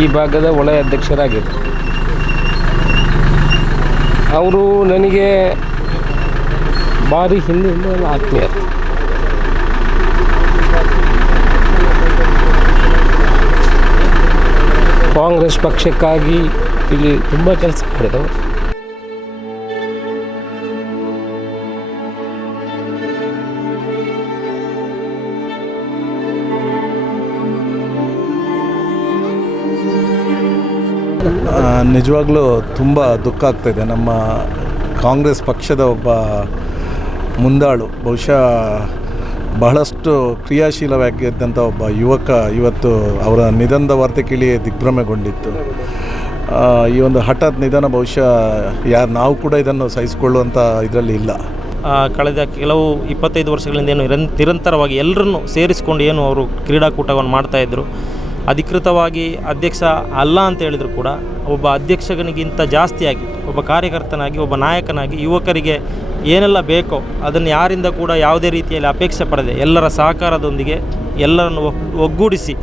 ಈ ಭಾಗದ ವಲಯ ಅಧ್ಯಕ್ಷರಾಗಿದ್ದರು. ಅವರು ನನಗೆ ಭಾರಿ ಹಿಂದಿನಿಂದ ಆತ್ಮೀಯರು. ಕಾಂಗ್ರೆಸ್ ಪಕ್ಷಕ್ಕಾಗಿ ಇಲ್ಲಿ ತುಂಬ ಕೆಲಸ ಮಾಡಿದವರು. ನಿಜವಾಗ್ಲೂ ತುಂಬ ದುಃಖ ಆಗ್ತಾಯಿದೆ. ನಮ್ಮ ಕಾಂಗ್ರೆಸ್ ಪಕ್ಷದ ಒಬ್ಬ ಮುಂದಾಳು, ಬಹುಶಃ ಬಹಳಷ್ಟು ಕ್ರಿಯಾಶೀಲವಾಗಿದ್ದಂಥ ಒಬ್ಬ ಯುವಕ ಇವತ್ತು ಅವರ ನಿಧನದ ವಾರ್ತೆ ಕೇಳಿ ದಿಗ್ಭ್ರಮೆಗೊಂಡಿತ್ತು. ಈ ಒಂದು ಹಠಾತ್ ನಿಧನ ಬಹುಶಃ ನಾವು ಕೂಡ ಇದನ್ನು ಸಹಿಸಿಕೊಳ್ಳುವಂಥ ಇದರಲ್ಲಿ ಇಲ್ಲ. ಕಳೆದ ಕೆಲವು 25 ವರ್ಷಗಳಿಂದ ಏನು ನಿರಂತರವಾಗಿ ಎಲ್ಲರನ್ನೂ ಸೇರಿಸಿಕೊಂಡು ಏನು ಅವರು ಕ್ರೀಡಾಕೂಟವನ್ನು ಮಾಡ್ತಾಯಿದ್ರು. ಅಧಿಕೃತವಾಗಿ ಅಧ್ಯಕ್ಷ ಅಲ್ಲ ಅಂತ ಹೇಳಿದ್ರು ಕೂಡ ಒಬ್ಬ ಅಧ್ಯಕ್ಷನಿಗಿಂತ ಜಾಸ್ತಿಯಾಗಿ ಒಬ್ಬ ಕಾರ್ಯಕರ್ತನಾಗಿ, ಒಬ್ಬ ನಾಯಕನಾಗಿ ಯುವಕರಿಗೆ ಏನೆಲ್ಲ ಬೇಕೋ ಅದನ್ನು ಯಾರಿಂದ ಕೂಡ ಯಾವುದೇ ರೀತಿಯಲ್ಲಿ ಅಪೇಕ್ಷೆ ಪಡದೆ ಎಲ್ಲರ ಸಹಕಾರದೊಂದಿಗೆ ಎಲ್ಲರನ್ನು ಒಗ್ಗೂಡಿಸಿ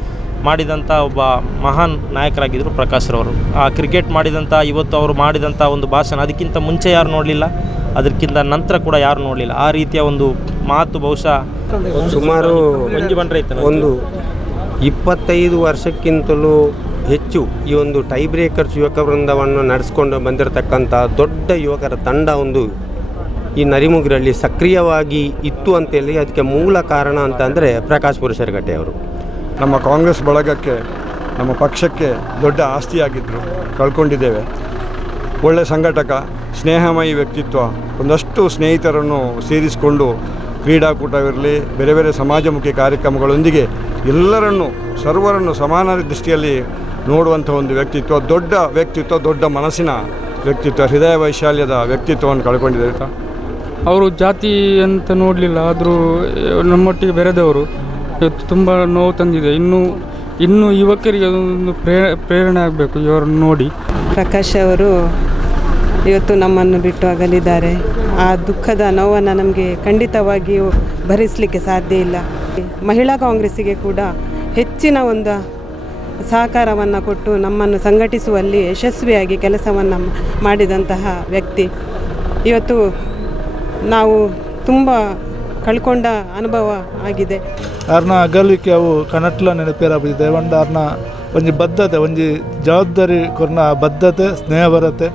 ಮಾಡಿದಂಥ ಒಬ್ಬ ಮಹಾನ್ ನಾಯಕರಾಗಿದ್ದರು ಪ್ರಕಾಶ್ರವರು. ಆ ಕ್ರಿಕೆಟ್ ಮಾಡಿದಂಥ ಇವತ್ತು ಅವರು ಮಾಡಿದಂಥ ಒಂದು ಭಾಷಣ ಅದಕ್ಕಿಂತ ಮುಂಚೆ ಯಾರು ನೋಡಲಿಲ್ಲ, ಅದಕ್ಕಿಂತ ನಂತರ ಕೂಡ ಯಾರು ನೋಡಲಿಲ್ಲ. ಆ ರೀತಿಯ ಒಂದು ಮಾತು ಬಹುಶಃ ಸುಮಾರು ಒಂದು 25 ವರ್ಷಕ್ಕಿಂತಲೂ ಹೆಚ್ಚು ಈ ಒಂದು ಟೈ ಬ್ರೇಕರ್ಸ್ ಯುವಕ ವೃಂದವನ್ನು ನಡೆಸ್ಕೊಂಡು ಬಂದಿರತಕ್ಕಂಥ ದೊಡ್ಡ ಯುವಕರ ತಂಡ ಒಂದು ಈ ನರಿಮುಗಿರಲ್ಲಿ ಸಕ್ರಿಯವಾಗಿ ಇತ್ತು ಅಂತೇಳಿ ಅದಕ್ಕೆ ಮೂಲ ಕಾರಣ ಅಂತಂದರೆ ಪ್ರಕಾಶ್ ಪುರುಷರಗಟ್ಟೆ ಅವರು. ನಮ್ಮ ಕಾಂಗ್ರೆಸ್ ಬಳಗಕ್ಕೆ, ನಮ್ಮ ಪಕ್ಷಕ್ಕೆ ದೊಡ್ಡ ಆಸ್ತಿಯಾಗಿದ್ದರು, ಕಳ್ಕೊಂಡಿದ್ದೇವೆ. ಒಳ್ಳೆಯ ಸಂಘಟಕ, ಸ್ನೇಹಮಯಿ ವ್ಯಕ್ತಿತ್ವ, ಒಂದಷ್ಟು ಸ್ನೇಹಿತರನ್ನು ಸೇರಿಸಿಕೊಂಡು ಕ್ರೀಡಾಕೂಟವಿರಲಿ, ಬೇರೆ ಬೇರೆ ಸಮಾಜಮುಖಿ ಕಾರ್ಯಕ್ರಮಗಳೊಂದಿಗೆ ಎಲ್ಲರನ್ನು ಸರ್ವರನ್ನು ಸಮಾನ ದೃಷ್ಟಿಯಲ್ಲಿ ನೋಡುವಂಥ ಒಂದು ವ್ಯಕ್ತಿತ್ವ, ದೊಡ್ಡ ವ್ಯಕ್ತಿತ್ವ, ದೊಡ್ಡ ಮನಸ್ಸಿನ ವ್ಯಕ್ತಿತ್ವ, ಹೃದಯ ವೈಶಾಲ್ಯದ ವ್ಯಕ್ತಿತ್ವವನ್ನು ಕಳ್ಕೊಂಡಿದ್ದಾರೆ. ಅವರು ಜಾತಿ ಅಂತ ನೋಡಲಿಲ್ಲ, ಆದರೂ ನಮ್ಮೊಟ್ಟಿಗೆ ಬೆರೆದವರು. ಇವತ್ತು ತುಂಬ ನೋವು ತಂದಿದೆ. ಇನ್ನೂ ಯುವಕರಿಗೆ ಅದೊಂದು ಪ್ರೇರಣೆ ಆಗಬೇಕು ಇವರನ್ನು ನೋಡಿ. ಪ್ರಕಾಶ್ ಅವರು ಇವತ್ತು ನಮ್ಮನ್ನು ಬಿಟ್ಟು ಅಗಲಿದ್ದಾರೆ. ಆ ದುಃಖದ ನೋವನ್ನು ನಮಗೆ ಖಂಡಿತವಾಗಿಯೂ ಭರಿಸಲಿಕ್ಕೆ ಸಾಧ್ಯ ಇಲ್ಲ. ಮಹಿಳಾ ಕಾಂಗ್ರೆಸ್ಸಿಗೆ ಕೂಡ ಹೆಚ್ಚಿನ ಒಂದು ಸಹಕಾರವನ್ನು ಕೊಟ್ಟು ನಮ್ಮನ್ನು ಸಂಘಟಿಸುವಲ್ಲಿ ಯಶಸ್ವಿಯಾಗಿ ಕೆಲಸವನ್ನು ಮಾಡಿದಂತಹ ವ್ಯಕ್ತಿ. ಇವತ್ತು ನಾವು ತುಂಬ ಕಳ್ಕೊಂಡ ಅನುಭವ ಆಗಿದೆ. ಅವ್ರನ್ನ ಅಗಲಿಕ್ಕೆ ಅವು ಕನಟ್ಲ ನೆನಪೇರ ಬಿದ್ದಿದೆ. ಒಂದು ಅವ್ರನ್ನ ಒಂಜಿ ಬದ್ಧತೆ, ಒಂಜಿ ಜವಾಬ್ದಾರಿ ಕೊರ್ನ ಬದ್ಧತೆ, ಸ್ನೇಹ ಬರತೆ,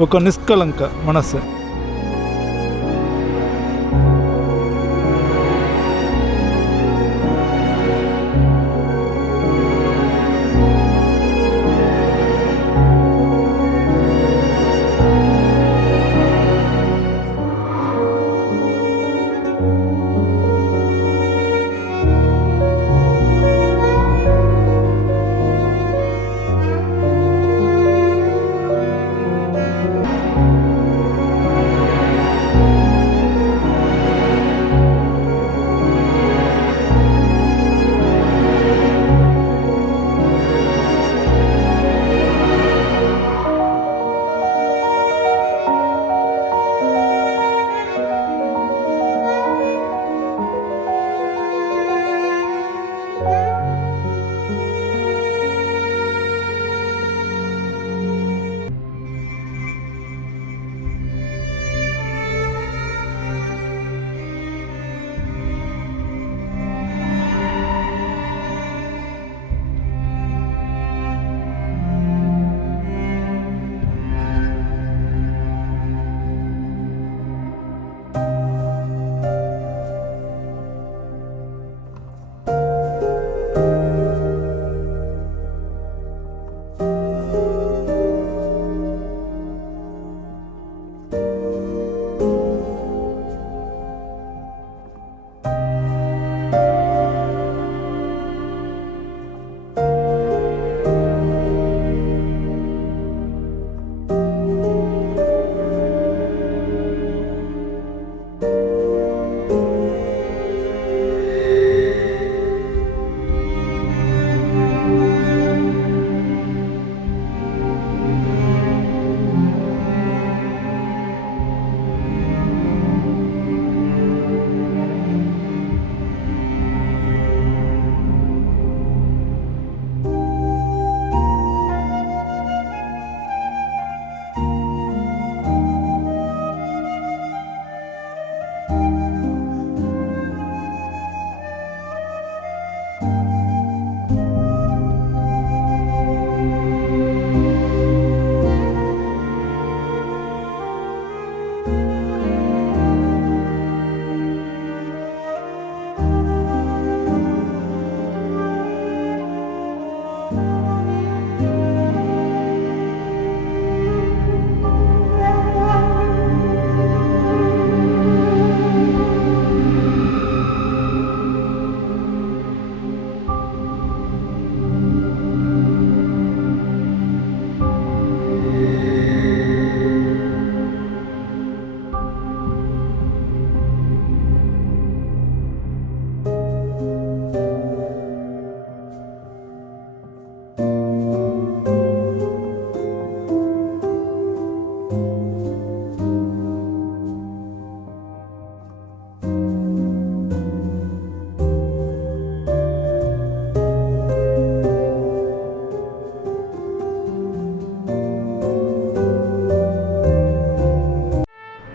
ಬೊಕ್ಕ ನಿಷ್ಕಲಂಕ ಮನಸ್ಸು.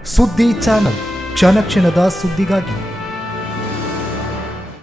ಸುದ್ದಿ ಚಾನಲ್ ಕ್ಷಣ ಕ್ಷಣದ ಸುದ್ದಿಗಾಗಿ